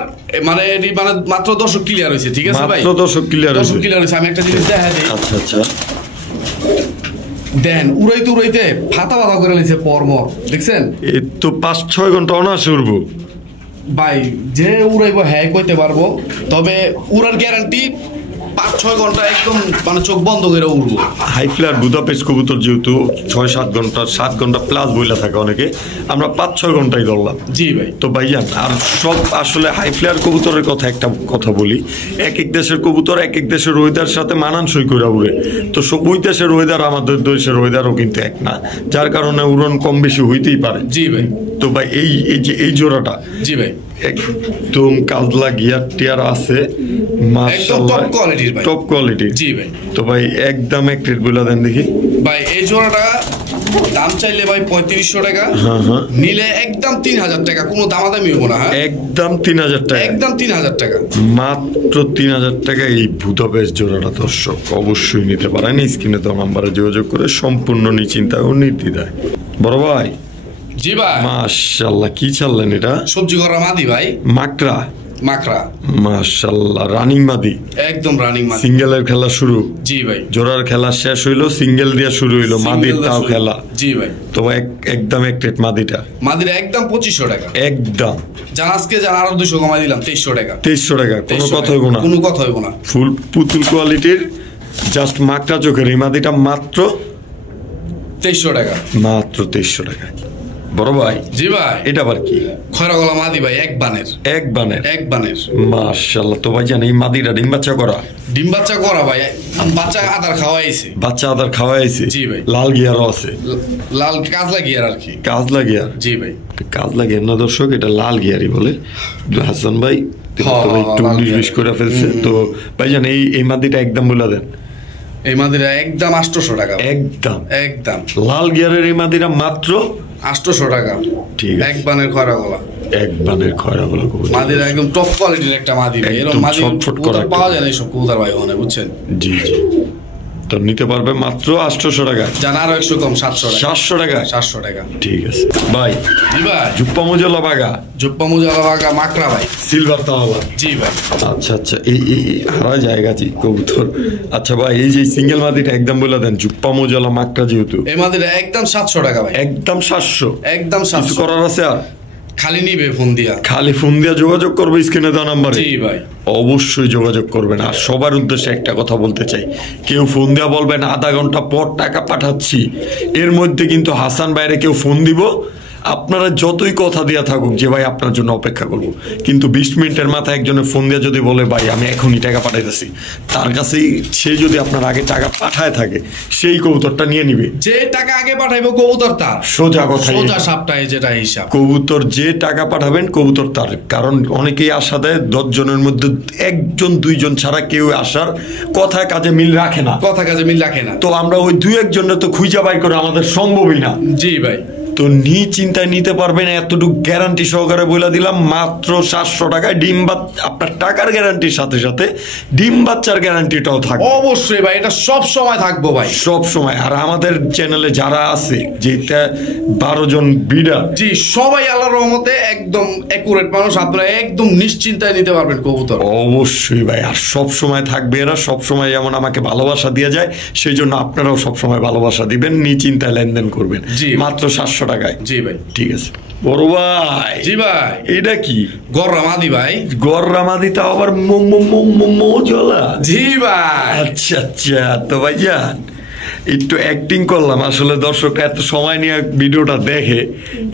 মানে এটি মানে মাত্র 10 ক্লিয়ার হয়েছে। ঠিক আছে ভাই, মাত্র 10 ক্লিয়ার হয়েছে। 10 ক্লিয়ার হয়েছে। আমি একটা জিনিস দেখাই দেই। আচ্ছা আচ্ছা দেন উড়াইতে উড়াইতে ফাটা ফাটা করে নিয়েছে পরমর, দেখছেন? এই তো 5-6 ঘন্টা অনায়াসে উড়বো ভাই। যে উড়াইবো হ্যাঁ কইতে পারবো, তবে উড়ার গ্যারান্টি 5-6 ঘন্টা একদম মানে চোখ বন্ধ করে উড়বো। হাই ফ্লার বুদাপেস্ট কবুতর যেহেতু 6-7 ঘন্টা 7 ঘন্টা প্লাস বইলা থাকে অনেকে, আমরা 5-6 ঘন্টাই ধরলাম। জি ভাই। তো ভাইজান আর সব আসলে হাই ফ্লার কবুতরের কথা একটা কথা বলি, এক এক দেশের কবুতর এক এক দেশের ওয়েদার সাথে মানানসই করে উড়ে। তো ওই দেশের ওয়েদার আমাদের দেশের ওয়েদারও কিন্তু এক না, যার কারণে উড়ন কম বেশি হইতেই পারে। জি ভাই। তো ভাই এই যে এই জোড়াটা, জি ভাই, একদম কাজলা গিয়ার টিয়ার আছে মাশাআল্লাহ, টপ কোয়ালিটি। জি ভাই। তো ভাই একদম এক রেট বলে দেন দেখি ভাই। এই জোড়াটা দাম চাইলে ভাই 3500 টাকা, নিলে একদম 3000 টাকা, কোনো দামাদামি হবো না। একদম 3000 টাকা, একদম 3000 টাকা, মাত্র 3000 টাকা এই ভূতবেশ জোড়াটা। দর্শক অবশ্যই নিতে পারেন, স্ক্রিনে তো নাম্বারে যোগাযোগ করে সম্পূর্ণ নিশ্চিন্তায় ও নির্দ্বিধায়। বড় ভাই। জি ভাই। মাশাআল্লাহ, কি চাললেন এটা? সবজি করা মাদি ভাই, মাকড়া মাকড়া। মাশাআল্লাহ, রানিং মাদি, একদম রানিং মাদি। সিঙ্গেলের খেলা শুরু। জি ভাই। জোড়ার খেলা শেষ হইলো, সিঙ্গেল দিয়ে শুরু হইলো, মাদির তাও খেলা। জি ভাই। তো একদম এক রেট মাদিটা। মাদিরা একদম 2500 টাকা একদম। জান আজকে জান আরো 200 কমাই দিলাম, 2300 টাকা। 2300 টাকা, কোনো কথা হইব না, কোনো কথা হইব না। ফুল পুতুল কোয়ালিটির জাস্ট মাকড়া চোখের এই মাদিটা মাত্র 2300 টাকা, মাত্র 2300 টাকা। বড় ভাই। জি ভাই। এটা আবার কি? খয়রা গলা মাদি ভাই, এক বানের। এক বানের, এক বানের। মাশাআল্লাহ। তো ভাই জান এই মাদিটা ডিম বাচ্চা করা? ডিম বাচ্চা করা ভাই, বাচ্চা আদার খাওয়াইছে। বাচ্চা আদার খাওয়াইছে? জি ভাই। লাল গিয়ারও আছে? লাল কাজলা গিয়ার আর কি। কাজলা গিয়ার? জি ভাই। কাজলা গিয়ার না দর্শক, এটা লাল গিয়ারই বলে হাসান ভাই। একটু 19-20 করে ফেলছে। তো ভাই জান এই মাদিটা একদম বলে দেন। এই মাদিরা একদম 800 টাকা। একদম একদম। লাল গিয়ারের এই মাদিরা মাত্র 800 টাকা। ঠিক আছে। এক বানের খয়রা গলা, এক বানের খয়রা গলা মাদিরা একদম টপ কোয়ালিটির একটা মাদি ভাই। এরকম মাদি পাওয়া যায় না এইসব কবুতর ভাই ওখানে, বুঝছেন? জি জি। তো নিতে পারবে মাত্র 800 টাকা। জানা আরো 100 কম, 700 টাকা। 700 টাকা? 700 টাকা। ঠিক আছে ভাই। জি ভাই। জুপ্পা মুজলা বাগা? জুপ্পা মুজলা বাগা মাকড়া ভাই, সিলভার তাওয়ালা? জি ভাই। আচ্ছা আচ্ছা, এই হারা জায়গা জি কবুতর। আচ্ছা ভাই, এই যে সিঙ্গেল মাদিটা একদম বলে দেন, জুপ্পা মুজলা মাকড়া যেহেতু। এই মাদিটা একদম 700 টাকা ভাই। একদম 700? একদম 700। কিছু করার আছে আর? খালি নিবে ফোন দিয়া, খালি ফোন দিয়া যোগাযোগ করবে স্ক্রিনে দেওয়া নাম্বারে। জি ভাই। অবশ্যই যোগাযোগ করবেন। আর সবার উদ্দেশ্যে একটা কথা বলতে চাই, কেউ ফোন দেওয়া বলবেন আধা ঘন্টা পর টাকা পাঠাচ্ছি, এর মধ্যে কিন্তু হাসান ভাইরে কেউ ফোন দিব, আপনারা যতই কথা দেওয়া থাকুক যে ভাই আপনার জন্য অপেক্ষা করব, কিন্তু 20 মিনিটের মাথায় একজনের ফোন দিয়ে যদি বলে ভাই আমি এখনই টাকা পাঠাইতেছি, তার কাছেই সে যদি আপনার আগে টাকা পাঠায় থাকে সেই কবুতরটা নিয়ে নিবে। যে টাকা আগে পাঠাইবো কবুতর তার। সোজা কথা, সোজা সাপটাই যেটা হিসাব। কবুতর যে টাকা পাঠাবেন কবুতর তার। কারণ অনেকেই আশা দেয় 10 জনের মধ্যে 1 2 জন ছাড়া কেউ আসার কথা কাজে মিল রাখে না, কথা কাজে মিল রাখে না। তো আমরা ওই 2-1 জনের তো খুঁজে বাই করে আমাদের সম্ভবই না। জি ভাই। তো চিন্তায় নিতে পারবেন, এতটুকু গ্যারান্টি সহকারে বলে দিলাম, মাত্র 700 টাকায় ডিম আপনার টাকার গ্যারান্টির সাথে সাথে ডিম বাচ্চার গ্যারান্টিটাও থাকবে। অবশ্যই ভাই, এটা সব সময় থাকবো ভাই, সব সময়। আর আমাদের চ্যানেলে যারা আছে, যেটা 12 জন বিডার, জি সবাই আল্লাহর রহমতে একদম একুরেট মানুষ, আপনারা একদম নিশ্চিন্তায় নিতে পারবেন কবুতর। অবশ্যই ভাই, আর সব সময় থাকবে এরা, সব সময় যেমন আমাকে ভালোবাসা দিয়ে যায়, সেই জন্য আপনারাও সব সময় ভালোবাসা দিবেন, নিশ্চিন্তায় লেনদেন করবেন। মাত্র 700 টাকায়। জি ভাই। ঠিক আছে বড় ভাই। জি ভাই। এটা কি? গররা মাদি ভাই। গররা মাদি, তাও আবার মোজলা? জি ভাই। আচ্ছা আচ্ছা। তো ভাই যান একটু অ্যাক্টিং করলাম, আসলে দর্শকরা এত সময় নিয়ে ভিডিওটা দেখে,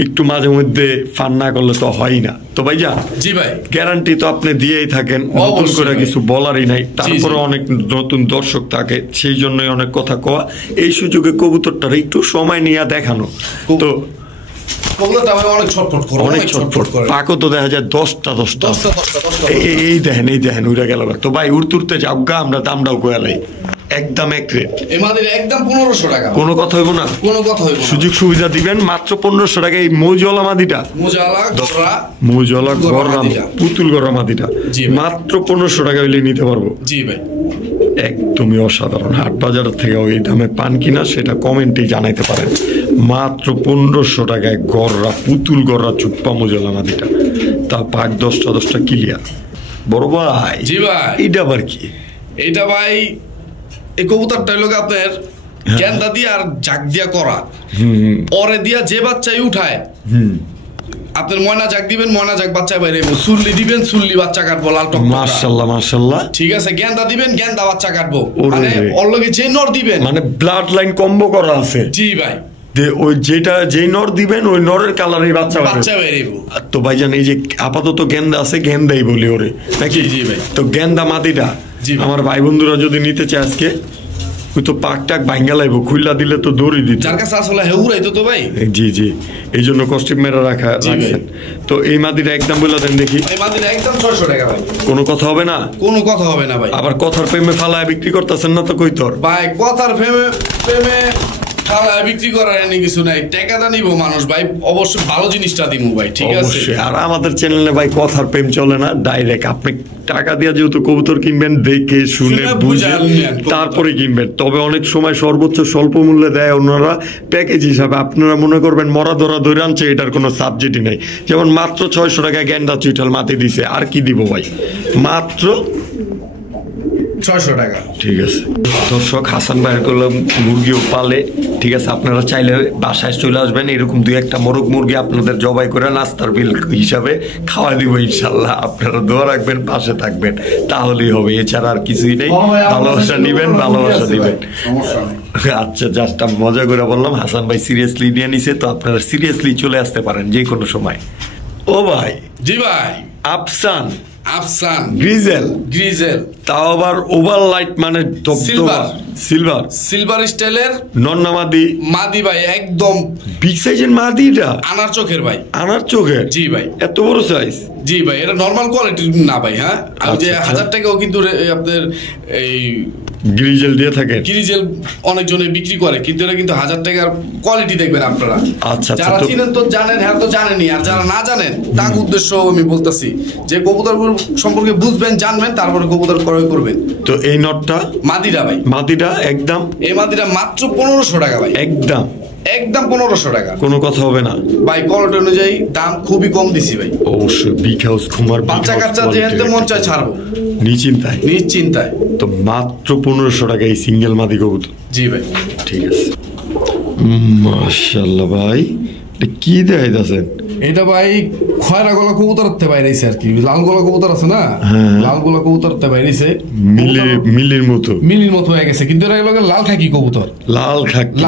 একটু মাঝে মধ্যে ফান না করলে তো হয় না। তো ভাই যান। জি ভাই। গ্যারান্টি তো আপনি দিয়েই থাকেন, নতুন করে কিছু বলারই নাই, তারপরে অনেক নতুন দর্শক থাকে, সেই জন্যই অনেক কথা কওয়া। এই সুযোগে কবুতরটার একটু সময় নিয়ে দেখানো। তো অনেক ছটফট করে, পাকও তো দেখা যায় 10টা। এই দেখেন উড়ে গেল। তো ভাই উড়তে যাও গা, আমরা দামটাও কোয়ালাই একদম এক রেট। একদম 1500 টাকা। কোনো কথা হইব না, কোনো কথা হইব না, সুযোগ সুবিধা দিবেন। মাত্র 1500 টাকা এই মৌজলা মাদিটা, মৌজলা গররা পুতুল গররা মাদিটা মাত্র 1500 টাকা হইলে নিতে পারবো। জি ভাই। একদমই অসাধারণ। হাট বাজার থেকে ওই দামে পান কিনা সেটা কমেন্টে জানাইতে পারেন। মাত্র 1500 টাকায় গররা পুতুল গররা চুপ্পা মৌজলা মাদিটা, তা পাক 10টা ক্লিয়ার। বড় ভাই। জি ভাই। এটা আবার কি? এটা ভাই এই কবুতরটা হলো আপনার গেন্দা দিয়ে আর জাগ দিয়া করা, পরে দিয়া যে বাচ্চাই উঠায়, আপনার ময়না জাগ দিবেন, ময়না জাগ বাচ্চা বাইরে, সুল্লি দিবেন, সুল্লি বাচ্চা কাটবো, লাল টক। মাশাআল্লাহ মাশাআল্লাহ। ঠিক আছে, গেন্দা দিবেন, গেন্দা বাচ্চা কাটবো, মানে ওর লগে যে নর দিবেন, মানে ব্লাড লাইন কম্বো করা আছে। জি ভাই। ওই যেই নর দিবেন ওই নরের কালারের বাচ্চা বেরিয়ে। তো ভাইজান এই যে আপাতত গেন্দা আছে, গেন্দাই বলি ওরে নাকি? জি ভাই। তো গেন্দা মাদিটা আমার ভাই বন্ধুরা যদি নিতে চায় আজকে ওই তো পাক টাক ভাঙ্গা লাইব, খুইলা দিলে তো দড়ি দিত, যার কাছে আসলে হে উড়াইতো তো ভাই। জি জি, এই জন্য কস্টিপ মেরা রাখছেন। তো এই মাদিটা একদম বলে দেন দেখি। এই মাদিটা একদম 600 টাকা ভাই। কোনো কথা হবে না? কোনো কথা হবে না ভাই। আবার কথার প্রেমে ফালায় বিক্রি করতেছেন না তো? কই তোর ভাই কথার প্রেমে ফালায় বিক্রি করার এনে কিছু নাই, টাকাটা নিব মানুষ ভাই, অবশ্যই ভালো জিনিসটা দিব ভাই, ঠিক আছে? আর আমাদের চ্যানেলে ভাই কথার প্রেম চলে না, ডাইরেক্ট আপনি টাকা দিয়ে যেহেতু কবুতর কিনবেন দেখে শুনে বুঝে তারপরে কিনবেন। তবে অনেক সময় সর্বোচ্চ স্বল্প মূল্যে দেয় ওনারা প্যাকেজ হিসাবে, আপনারা মনে করবেন মরা ধরা ধরে আনছে, এটার কোনো সাবজেক্টই নাই। যেমন মাত্র 600 টাকায় গ্যান্ডা চুইঠাল মাতি দিছে, আর কি দিব ভাই, মাত্র 600 টাকা। ঠিক আছে দর্শক, হাসান ভাইয়ের করলে মুরগিও পালে, ঠিক আছে? আপনারা চাইলে বাসায় চলে আসবেন, এরকম 2-1টা মোরগ মুরগি আপনাদের জবাই করে নাস্তার বিল হিসাবে খাওয়া দিব ইনশাল্লাহ। আপনারা দোয়া রাখবেন, পাশে থাকবেন, তাহলেই হবে, এছাড়া আর কিছুই নেই। ভালোবাসা নিবেন, ভালোবাসা দিবেন। আচ্ছা, জাস্ট মজা করে বললাম, হাসান ভাই সিরিয়াসলি নিয়ে নিছে, তো আপনারা সিরিয়াসলি চলে আসতে পারেন যে কোনো সময়। ও ভাই, জি ভাই, আফসান গ্রিজেল, তাও আবার ওভার লাইট, মানে সিলভার স্টাইলের নন্না মাদি ভাই, একদম বিগ সাইজের মাদি। এটা আনার চোখের ভাই, আনার চোখের? জি ভাই, এত বড় সাইজ? জি ভাই, এটা নরমাল কোয়ালিটি না ভাই। হ্যাঁ, আর যে 1000 টাকাও কিন্তু আপনার এই গ্রিজেল দিয়ে থাকে, গ্রিজেল অনেকজনে বিক্রি করে, কিন্তু এটা কিন্তু 1000 টাকার কোয়ালিটি দেখবেন আপনারা। আচ্ছা, যারা চিনেন তো জানেন, হ্যাঁ তো জানেনই, আর যারা না জানেন তার উদ্দেশ্য আমি বলতেছি যে কবুতর সম্পর্কে বুঝবেন, জানবেন, তারপরে কবুতর ক্রয় করবেন। তো এই নটটা মাদিটা ভাই, মাদিটা একদম, এই মাদিটা মাত্র 1500 টাকা ভাই, একদম 1500 টাকা। কোনো কথা হবে না ভাই, কোয়ালিটি অনুযায়ী দাম খুবই কম দিছি ভাই। অবশ্যই বিগ হাউস খুমার, বাচ্চা কাচ্চা যেহেতু মন চায় ছাড়বো নিশ্চিন্তায়। তো মাত্র 1500 টাকা এই সিঙ্গেল মাদি কবুতর? জি ভাই, ঠিক আছে। মাশাআল্লাহ ভাই, কি দেখাইতেছেন? এটা ভাই খয়রা গলা কবুতর হতে বাইরেছে আর কি, লাল গলা কবুতর আছে না, লাল গলা কবুতর হতে বাইরেছে, মিলির মতো হয়ে গেছে, কিন্তু এর লগে লাল খাকি কবুতর, লাল খাকি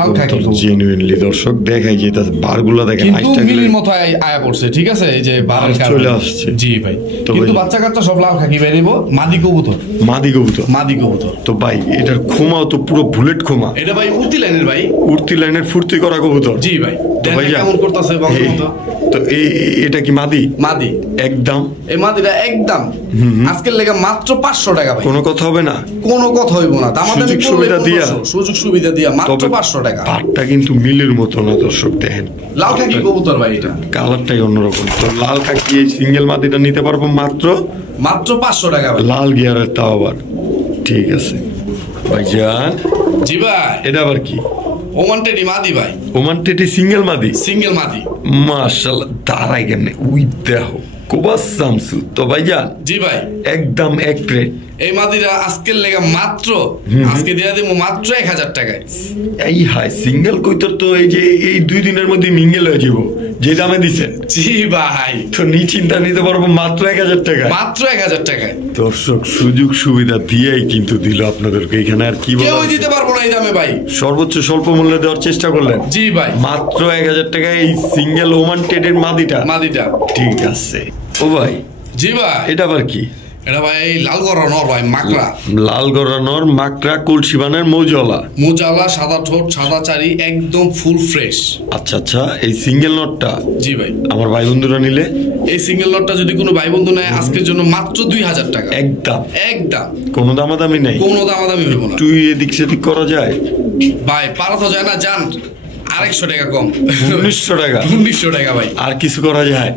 জেনুইনলি দর্শক দেখাই যেতেছে, বারগুলো দেখেন কিন্তু মিলির মতো আয়া পড়ছে, ঠিক আছে? এই যে বার চলে আসছে। জি ভাই, কিন্তু বাচ্চা কাচ্চা সব লাল খাকি বাইরেব, মাদি কবুতর। তো ভাই এটার খোমাও তো পুরো বুলেট খোমা। এটা ভাই উড়তি লাইনের ফুর্তি করা কবুতর। জি ভাই, কেমন করতেছে বঙ্গের মতো। তো এটা কি মাদি? একদম, এই মাদিটা একদম আজকের লেগে মাত্র 500 টাকা ভাই। কোনো কথা হবে না? কোনো কথা হইব না, আমাদের সুযোগ সুবিধা দিয়া মাত্র 500 টাকা। পাটটা কিন্তু মিলের মতো না দর্শক, দেখেন লাল খাকি কবুতর ভাই, এটা কালারটাই অন্যরকম। তো লাল খাকি এই সিঙ্গেল মাদিটা নিতে পারবো মাত্র 500 টাকা ভাই, লাল গিয়ারের, তাও আবার। ঠিক আছে ভাইজান। জি ভাই, এটা আবার কি? ওমান টেডি মাদি ভাই, ওমান টেডি সিঙ্গেল মাদি। মাশাআল্লাহ, দাঁড়াই কেমনে, উই দেখো কোবাস শামসু। তো ভাইজান, জি ভাই, একদম এক প্লেট এই মাদিরা আজকের লেগা মাত্র আজকে দিয়ে দেবো মাত্র 1000 টাকায়। এই হাই সিঙ্গেল কইতর তো এই যে এই 2 দিনের মধ্যে মিঙ্গেল হয়ে যাবো যে দামে দিছে। জি ভাই, তো চিন্তা নিতে পারবো মাত্র 1000 টাকায়, মাত্র 1000 টাকায়। দর্শক সুযোগ সুবিধা দিয়েই কিন্তু দিল আপনাদেরকে, এখানে আর কি বলবো, কেউ দিতে পারবো না এই দামে ভাই, সর্বোচ্চ স্বল্প মূল্যে দেওয়ার চেষ্টা করলেন। জি ভাই, মাত্র 1000 টাকায় এই সিঙ্গেল ওমান টেডের মাদিটা। ঠিক আছে। ও ভাই, জি ভাই, এটা আবার কি? এটা ভাই লাল গড়া নর ভাই, মাকড়া কুলসিবানের মৌজালা, সাদা ঠোঁট, সাদা চারি, একদম ফুল ফ্রেশ। আচ্ছা, এই সিঙ্গেল নটটা? জি ভাই, আমার ভাই বন্ধুরা নিলে, এই সিঙ্গেল নটটা যদি কোনো ভাই বন্ধু নেয় আজকের জন্য মাত্র 2000 টাকা, একদম কোনো দামাদামি নেই, হইব না। তুই এদিক সেদিক করা যায় ভাই, পারা তো যায় না, জান 200 টাকা কম, 1900 টাকা ভাই। আর কিছু করা যায়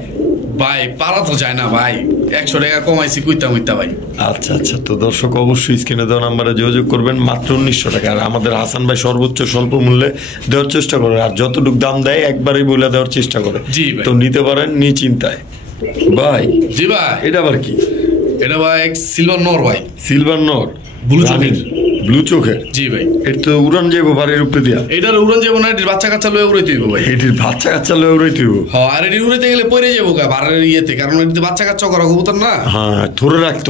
ভাই? পারা তো যায় না ভাই, 100 টাকা কমাইছি কইতা ভাই। আচ্ছা, তো দর্শক অবশ্যই স্ক্রিনে দেওয়া নাম্বারে যোগাযোগ করবেন, মাত্র 1900 টাকা। আর আমাদের হাসান ভাই সর্বোচ্চ স্বল্প মূল্যে দেওয়ার চেষ্টা করে, আর যতটুকু দাম দেয় একবারই বলে দেওয়ার চেষ্টা করে। জি ভাই, তো নিতে পারেন নিশ্চিন্তায় ভাই। জি ভাই, এটা আবার কি? এটা ভাই সিলভার নর ভাই, ব্লু চোখের। জি ভাই, এটা তো উড়ান যাবো বাড়ির উপরে দিয়া। এটার উড়ান যাবো না, এটির বাচ্চা কাচ্চা লয়ে উড়াইতে হইব ভাই, এটির বাচ্চা কাচ্চা লয়ে উড়াইতে হইব। হ্যাঁ, আর এটি উড়াইতে গেলে পড়ে যাবো বাড়ির ইয়েতে, কারণ এটিতে বাচ্চা কাচ্চা করা কবুতর না। হ্যাঁ, ধরে রাখতে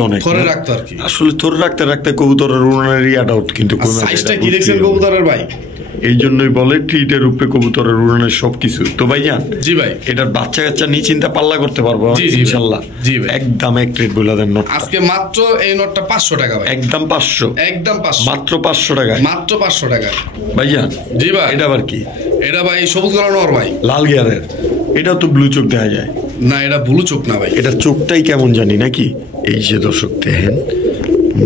আর কি, আসলে ধরে রাখতে কবুতরের উড়ানের ইয়াটাও কিন্তু সাইজটা কি দেখছেন কবুতরের ভাই? এই জন্যই বলে ট্রিটের উপরে কবুতরের উড়ানের সবকিছু। তো ভাইজান জি ভাই, এটার বাচ্চা কাচ্চা নিয়ে চিন্তা পাল্লা করতে পারবো ইনশাল্লাহ। জি ভাই, একদম এক রেট বলে দেন নোট আজকে মাত্র এই নোটটা 500 টাকা ভাই, একদম 500, একদম 500, মাত্র 500 টাকায়, মাত্র 500 টাকা ভাইজান। জি ভাই, এটা আবার কি? এটা ভাই সবুজ গলা নর ভাই, লাল গিয়ারের। এটাও তো ব্লু চোখ দেখা যায় না, এটা ব্লু চোখ না ভাই, এটা চোখটাই কেমন জানি নাকি। এই যে দর্শক দেখেন,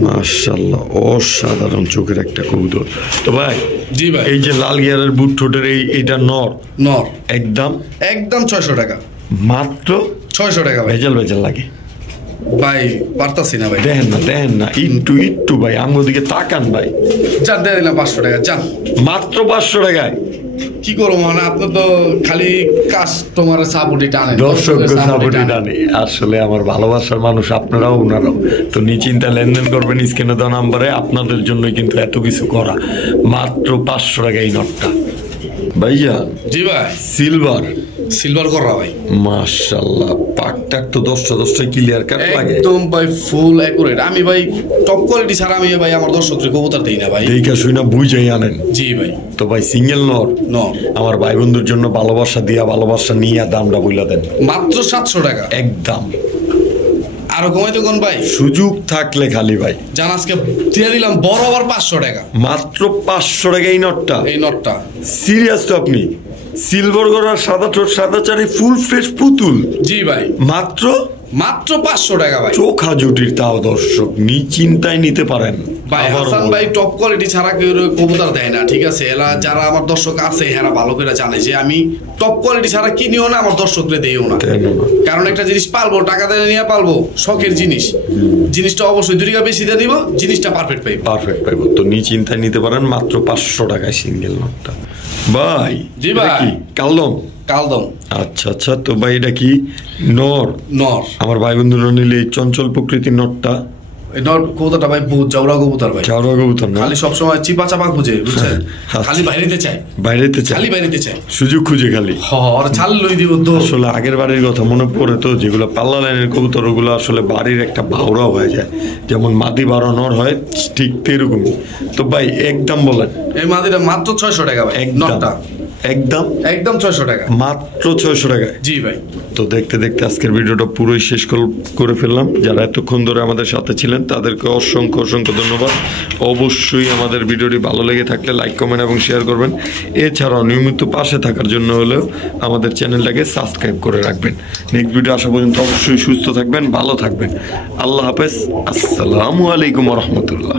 মাশাআল্লাহ অসাধারণ চোখের একটা কবুতর। তো ভাই জি ভাই, এই যে লাল গিয়ারের বুট ঠোঁটের এইটা নর একদম 600 টাকা, মাত্র 600 টাকা ভাই। ভেজাল লাগে ভাই, পারতাছি না ভাই, দেখেন না একটু ভাই আমার দিকে তাকান ভাই। যান দিয়ে দিলাম 500 টাকা, যান মাত্র 500 টাকায়। কি করবো মানে, আপনি তো খালি কাস্টমারের সাপোর্টই টানেন, দর্শকের সাপোর্টই টানে। আসলে আমার ভালোবাসার মানুষ আপনারাও ওনারাও তো নিশ্চিন্তা লেনদেন করবেন স্ক্রিনে দেওয়া নাম্বারে। আপনাদের জন্যই কিন্তু এত কিছু করা। মাত্র 500 টাকা এই নটটা ভাইয়া। জি ভাই, সিলভার করা ভাই, মাশাআল্লাহ পাকটাক তো 10টা ক্লিয়ার কাট লাগে একদম ভাই, ফুল একুরেট। আমি ভাই টপ কোয়ালিটি ছাড়া আমি ভাই আমার দর্শকদের কবুতর দেই না ভাই, দেখা শুনা বুঝাই আনেন। জি ভাই, তো ভাই সিঙ্গেল নর আমার ভাই বন্ধুর জন্য ভালোবাসা দিয়া ভালোবাসা নিয়ে দামটা বইলা দেন মাত্র 700 টাকা একদম। আরো কমাইতে কোন ভাই, সুযোগ থাকলে খালি ভাই জান আজকে দিয়ে দিলাম বরাবর 500 টাকা, মাত্র 500 টাকা এই নটটা। সিরিয়াস তো আপনি? সিলভার গড়ার সাদা ঠোঁট সাদা চারি ফুল ফ্রেশ পুতুল। জি ভাই, মাত্র 500 টাকা ভাই। চোখা জুটির তাও দর্শক নিশ্চিন্তায় নিতে পারেন ভাই। হাসান ভাই টপ কোয়ালিটি ছাড়া কেউ কবুতর দেয় না, ঠিক আছে? এরা যারা আমার দর্শক আছে এরা ভালো করে জানে যে আমি টপ কোয়ালিটি ছাড়া কিনিও না, আমার দর্শকরে দেইও না। কারণ একটা জিনিস পালবো, টাকা দিয়ে নিয়ে পালবো, শখের জিনিসটা অবশ্যই 2 টাকা বেশি দিয়ে দিব, জিনিসটা পারফেক্ট পাইবো। তো নিশ্চিন্তায় নিতে পারেন মাত্র 500 টাকায় সিঙ্গেল নটটা ভাই। জি ভাই, কালদম। আচ্ছা তো ভাই এটা কি নর? আমার ভাই বন্ধুরা নিলে এই চঞ্চল প্রকৃতির নটটা কবুতরটা ভাই বহুত জাউরা কবুতর ভাই, জাউরা কবুতর না, খালি সবসময় চিপা চাপা খুঁজে, বুঝছেন? খালি বাইরেতে চাই, সুযোগ খুঁজে খালি ছাল লই দিব তো। আসলে আগের বাড়ির কথা মনে পড়ে তো, যেগুলো পাল্লা লাইনের কবুতর ওগুলো আসলে বাড়ির একটা ভাওরা হয়ে যায়, যেমন মাদি বারো নর হয় ঠিক তেরকমই। তো ভাই একদম বলেন এই মাদিটা মাত্র 600 টাকা ভাই, নটটা একদম 600 টাকা, মাত্র 600 টাকায়। জি ভাই। তো দেখতে দেখতে আজকের ভিডিওটা পুরোই শেষ করে ফেললাম। যারা এতক্ষণ ধরে আমাদের সাথে ছিলেন তাদেরকে অসংখ্য ধন্যবাদ। অবশ্যই আমাদের ভিডিওটি ভালো লেগে থাকলে লাইক কমেন্ট এবং শেয়ার করবেন। এছাড়াও নিয়মিত পাশে থাকার জন্য হলেও আমাদের চ্যানেলটাকে সাবস্ক্রাইব করে রাখবেন। নেক্সট ভিডিও আসা পর্যন্ত অবশ্যই সুস্থ থাকবেন, ভালো থাকবেন। আল্লাহ হাফেজ, আসসালামু আলাইকুম রহমতুল্লাহ।